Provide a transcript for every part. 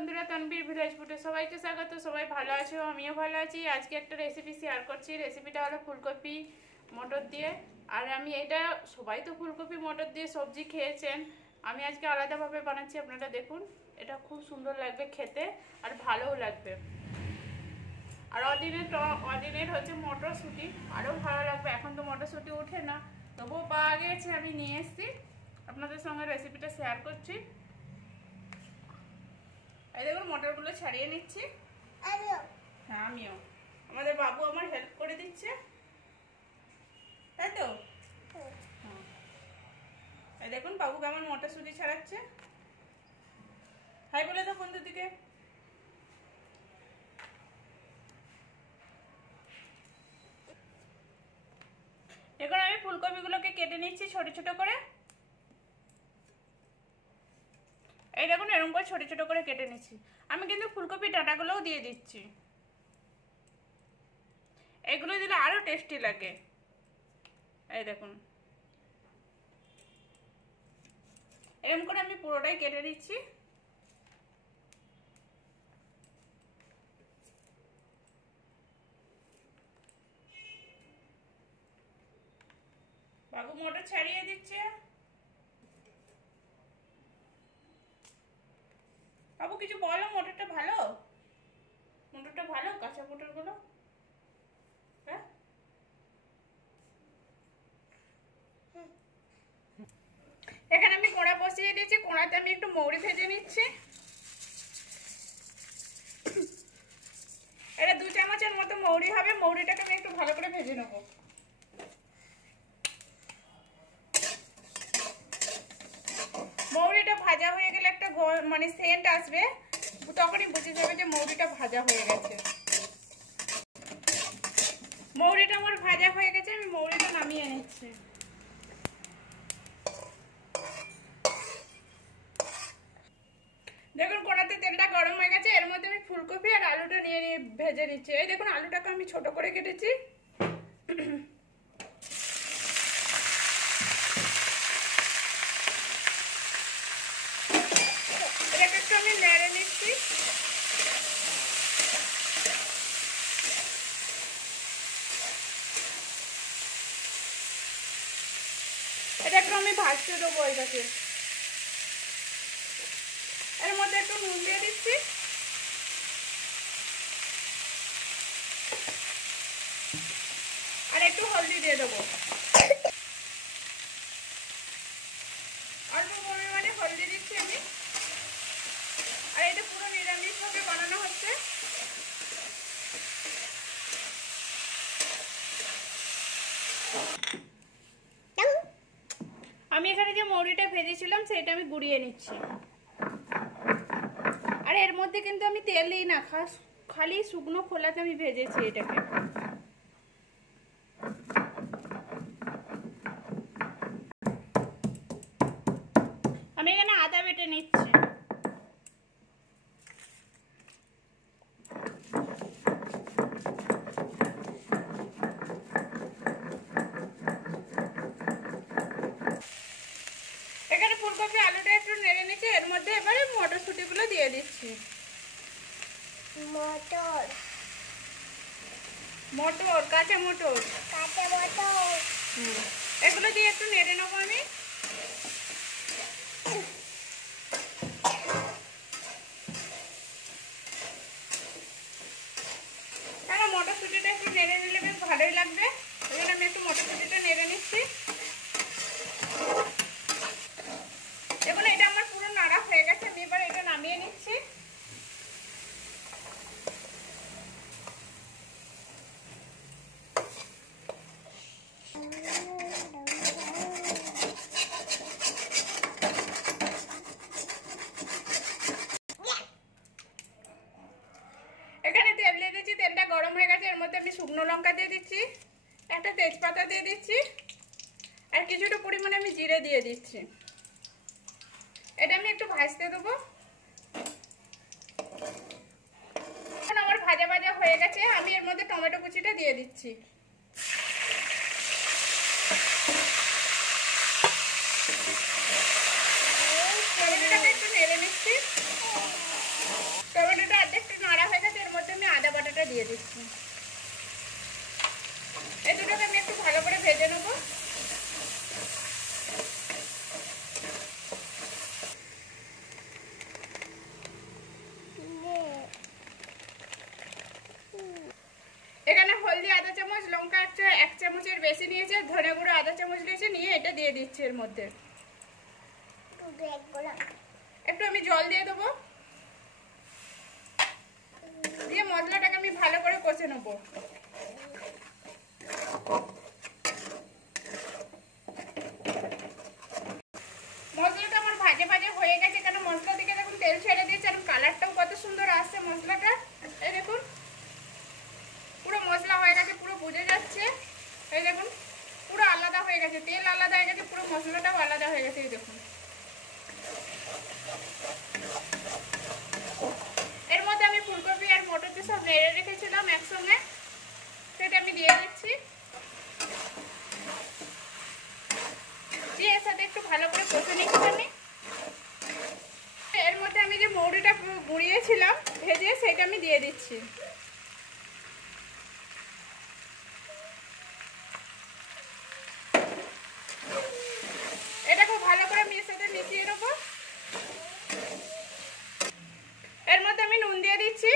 বন্ধুরা, তানভীর ভিলেজ ফুডে সবাইকে স্বাগত। সবাই ভালো আছো, আমিও ভালো আছি। আজকে একটা রেসিপি শেয়ার করছি। রেসিপিটা হলো ফুলকপি মটর দিয়ে। আর আমি এটা, সবাই তো ফুলকপি মটর দিয়ে সবজি খেয়েছেন, আমি আজকে আলাদাভাবে বানাচ্ছি। আপনারা দেখুন, এটা খুব সুন্দর লাগবে খেতে আর ভালোও লাগবে। আর অদিনের হচ্ছে মটরশুঁটি, আরও ভালো লাগবে। এখন তো মটরশুঁটি ওঠে না, তবুও পাওয়া গেছে, আমি নিয়ে এসেছি, আপনাদের সঙ্গে রেসিপিটা শেয়ার করছি। এই দেখুন, মটরগুলো ছাড়িয়ে নিচ্ছি। হ্যাঁ, আমিও। আমাদের বাবু আমার হেল্প করে দিচ্ছে, তাই তো? হ্যাঁ। এই দেখুন বাবু কেমন মটরশুঁটি ছাড়াচ্ছে। হাই বলে দাও বন্ধুদিকে। এখন আমি ফুলকপিগুলোকে কেটে নিচ্ছি ছোট ছোট করে। এই দেখুন, এরকম করে ছোট ছোট করে কেটে নিচ্ছি। আমি কিন্তু ফুলকপি ডাঁটাগুলোও দিয়ে দিচ্ছি, এগুলো দিলে আরো টেস্টি লাগে। এই দেখুন, এরকম করে আমি পুরোটাই কেটে দিচ্ছি। বাবু মটর ছাড়িয়ে দিচ্ছে। বাবু কিছু বলো, মটরটা ভালো? মটরটা ভালো, কাঁচা মটরগুলো? হ্যাঁ, এখানে আমি কোড়া বসিয়ে দিয়েছি। কোড়াতে আমি একটু মৌরি ভেজে নিচ্ছি। এটা 2 চামচের মতো মৌরি হবে। মৌরিটাকে আমি একটু ভালো করে ভেজে নেবো। মৌরিটা ভাজা হয়ে গেলে একটা মানে সেন্ট আসবে, তখনই বুঝে যাবে যে মৌরিটা ভাজা হয়ে গেছে। মৌরিটা আমার ভাজা হয়ে গেছে, আমি মৌরিটা নামিয়ে নিচ্ছি। দেখুন, কড়াতে তেলটা গরম হয়ে গেছে, এর মধ্যে আমি ফুলকপি আর আলুটা নিয়ে ভেজে নিচ্ছি। এই দেখুন, আলুটাকে আমি ছোট করে কেটেছি। এটাকে একটু আমি নেড়ে নিচ্ছি। এটা একটু আমি ভাজতে দেবো। এটাকে এর মধ্যে একটু নুন দিয়ে দিচ্ছি। আর একটু হলদি দিয়ে দেবো, অল্প পরিমাণে হলদি দিচ্ছি আমি। আর এটা পুরো নিরামিষভাবে বানানো হচ্ছে। আমি এখানে যে মৌরিটা ভেজেছিলাম সেটা আমি গুঁড়িয়ে নিচ্ছি। আর এর মধ্যে কিন্তু আমি তেল দিই না, খালি শুকনো খোলাতে আমি ভেজেছি এটাকে। আমি এখানে আদা বেটে নিচ্ছি। এখানে ফুলকপি আলুটা একটু নেড়ে নিচ্ছি। এর মধ্যে এবারে মটরশুঁটিগুলো দিয়ে দিচ্ছি। মটর কাঁচা মটর এগুলো দিয়ে একটু নেড়ে নেবো আমি। কেন, মটরশুঁটিটা একটু নেড়ে নিলে বেশ ভালোই লাগবে, ওই জন্য আমি একটু মটরশুঁটিটা নেড়ে নিচ্ছি। দেখুন, এটা আমার পুরো নাড়া হয়ে গেছে, আমি এবার এটা নামিয়ে নিচ্ছি। এখানে তেল দিয়ে দিচ্ছি, তেলটা গরম হয়ে গেছে। এর মধ্যে আমি শুকনো লঙ্কা দিয়ে দিচ্ছি, একটা তেজপাতা দিয়ে দিচ্ছি, আর কিছুটা পরিমাণে আমি জিরে দিয়ে দিচ্ছি। এটা আমি একটু ভাজতে দেবো। এখন আমার ভাজা ভাজা হয়ে গেছে, আমি এর মধ্যে টমেটো কুচিটা দিয়ে দিচ্ছি। টমেটোটাকে একটু নেড়ে নিচ্ছি। দিয়ে দিচ্ছি। এই দুটোকে আমি একটু ভালো করে ভেজে নেবো। এখানে হলদি আধা চামচ, লঙ্কা এক চামচের বেশি নিয়েছে, ধনে গুঁড়ো আধা চামচ নিয়েছে, নিয়ে এটা দিয়ে দিচ্ছি এর মধ্যে। একটু আমি জল দিয়ে দেবো, দিয়ে মশলাটাকে আমি ভালো করে কষে নেবো। মশলাটা আমার ভাজে ভাজে হয়ে গেছে, কেন মশলা থেকে দেখুন তেল ছেড়ে দিয়েছে, আর কালারটাও কত সুন্দর আসছে মশলাটা। এই দেখুন পুরো মশলা হয়ে গেছে, পুরো বুঝে যাচ্ছে। এই দেখুন পুরো আলাদা হয়ে গেছে, তেল আলাদা হয়ে গেছে, পুরো মশলাটাও আলাদা হয়ে গেছে। এই দেখুন এর মধ্যে আমি ফুলকপি আর মটর দিয়ে সব নেড়ে রেখেছিলাম একসঙ্গে, সেটা আমি দিয়ে দিচ্ছি। দিয়ে এর সাথে একটু ভালো করে কষে নিচ্ছি আমি। এর মধ্যে আমি যে মৌরিটা গুঁড়িয়েছিলাম ভেজে, সেটা আমি দিয়ে দিচ্ছি। এটা খুব ভালো করে আমি এর সাথে মিশিয়ে নেবো। এর মধ্যে আমি নুন দিয়ে দিচ্ছি,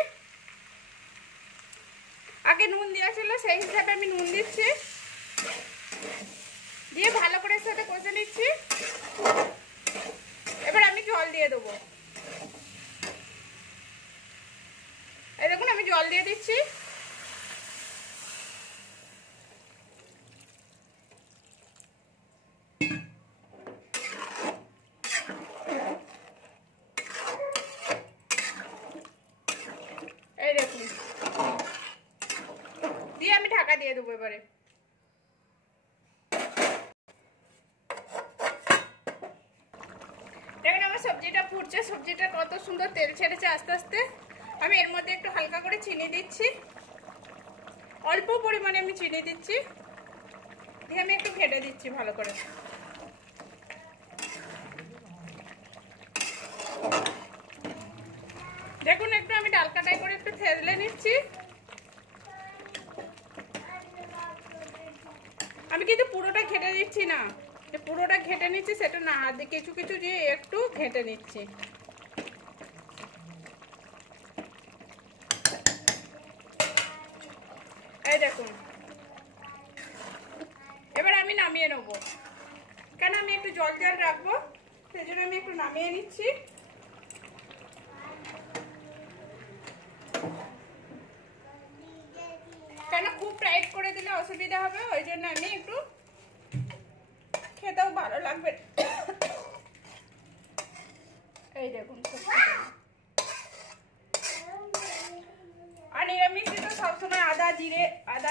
আগে নুন দেওয়া ছিল সেই হিসাবে আমি নুন দিচ্ছি, দিয়ে ভালো করে এর সাথে কষে নিচ্ছি। এবার আমি জল দিয়ে দেবো। এই দেখুন আমি জল দিয়ে দিচ্ছি। এই দেখুন, দিয়ে আমি ঢাকা দিয়ে দেবো এবারে। দেখুন আমার সবজিটা ফুটছে, সবজিটা কত সুন্দর তেল ছেড়েছে আস্তে আস্তে। আমি এর মধ্যে একটু হালকা করে চিনি দিচ্ছি, অল্প পরিমাণে আমি চিনি দিচ্ছি, দিয়ে আমি একটু ঘেটে দিচ্ছি ভালো করে। দেখুন একটু আমি ডাল কাটাই করে একটু থেতলে নিচ্ছি। আমি কিন্তু পুরোটা ঘেটে দিচ্ছি না, যে পুরোটা ঘেটে নিচ্ছি সেটা না, হাতে কিছু কিছু দিয়ে একটু ঘেটে নিচ্ছি। এই দেখুন এবার আমি নামিয়ে নেব, কেন আমি একটু জল জল রাখবো, সেই জন্য আমি একটু নামিয়ে নিচ্ছি। কেন খুব টাইট করে দিলে অসুবিধা হবে, ওই জন্য আমি একটু, খেতেও ভালো লাগবে। এই দেখুন আর নিরামিষে তো সবসময় আদা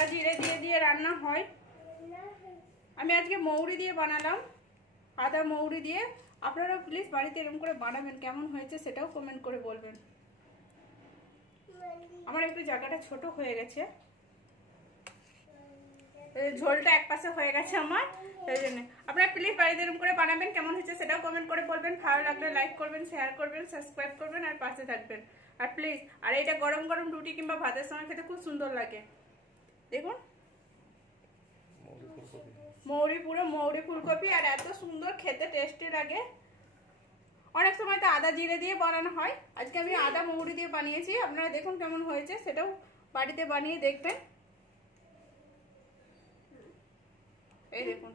জিরে দিয়ে দিয়ে রান্না হয়। আমি আজকে মৌরি দিয়ে বানালাম, আদা মৌরি দিয়ে। আপনারা প্লিজ বাড়িতে এরকম করে বানাবেন, কেমন হয়েছে সেটাও কমেন্ট করে বলবেন। আমার একটু জায়গাটা ছোট হয়ে গেছে, ঝোলটা এক পাশে হয়ে গেছে আমার, সেই জন্য আপনারা প্লিজ বাড়িতে এরকম করে বানাবেন, কেমন হয়েছে সেটাও কমেন্ট করে বলবেন। ভালো লাগলে লাইক করবেন, শেয়ার করবেন, সাবস্ক্রাইব করবেন আর পাশে থাকবেন। আর প্লিজ, আর এটা গরম গরম রুটি কিংবা ভাতের সঙ্গে খেতে খুব সুন্দর লাগে। দেখুন মৌরি, পুরো মৌরি ফুলকপি, আর এত সুন্দর খেতে টেস্টি লাগে। অনেক সময় তো আদা জিরে দিয়ে বানানো হয়, আজকে আমি আদা মৌরি দিয়ে বানিয়েছি। আপনারা দেখুন কেমন হয়েছে, সেটাও বাড়িতে বানিয়ে দেখবেন। এই দেখুন।